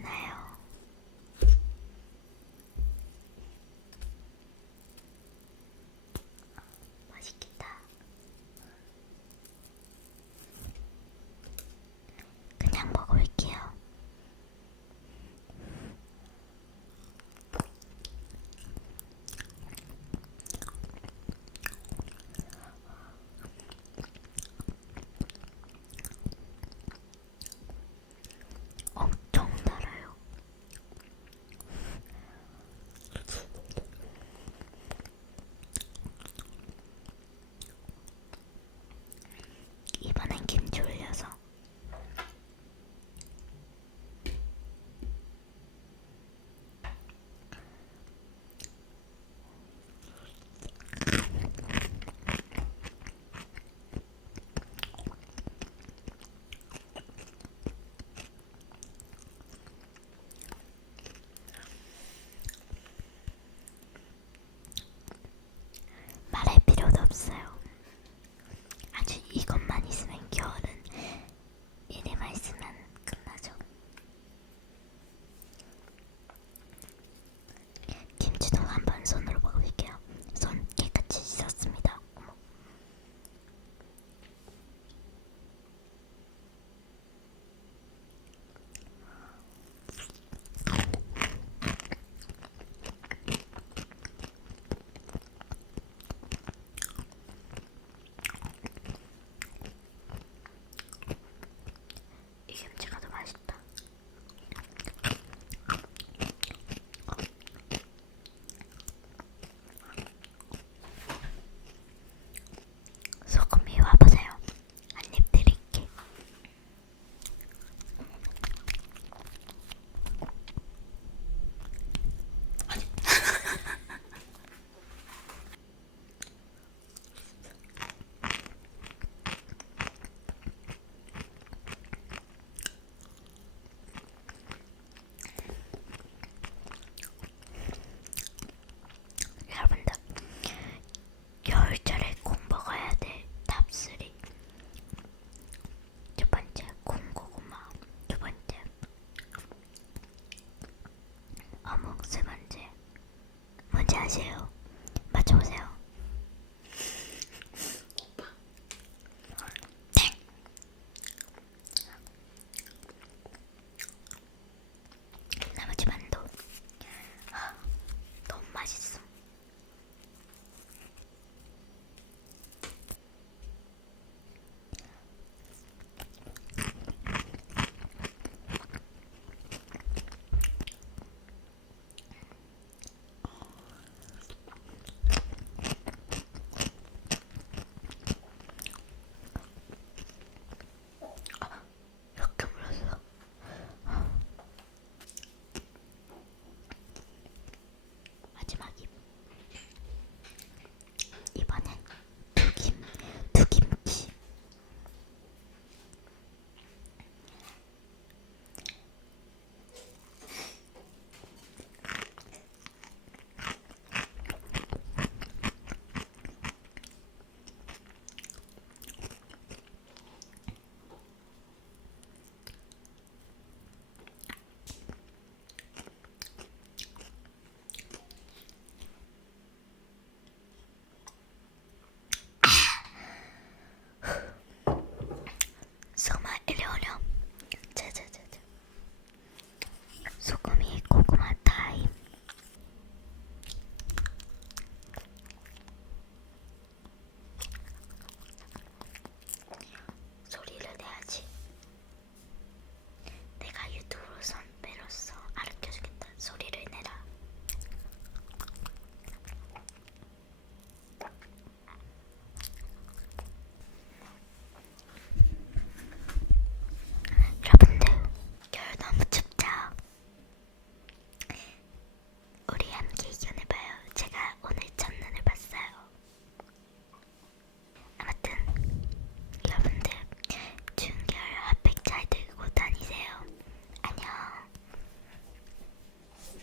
나 가져오세요. so much.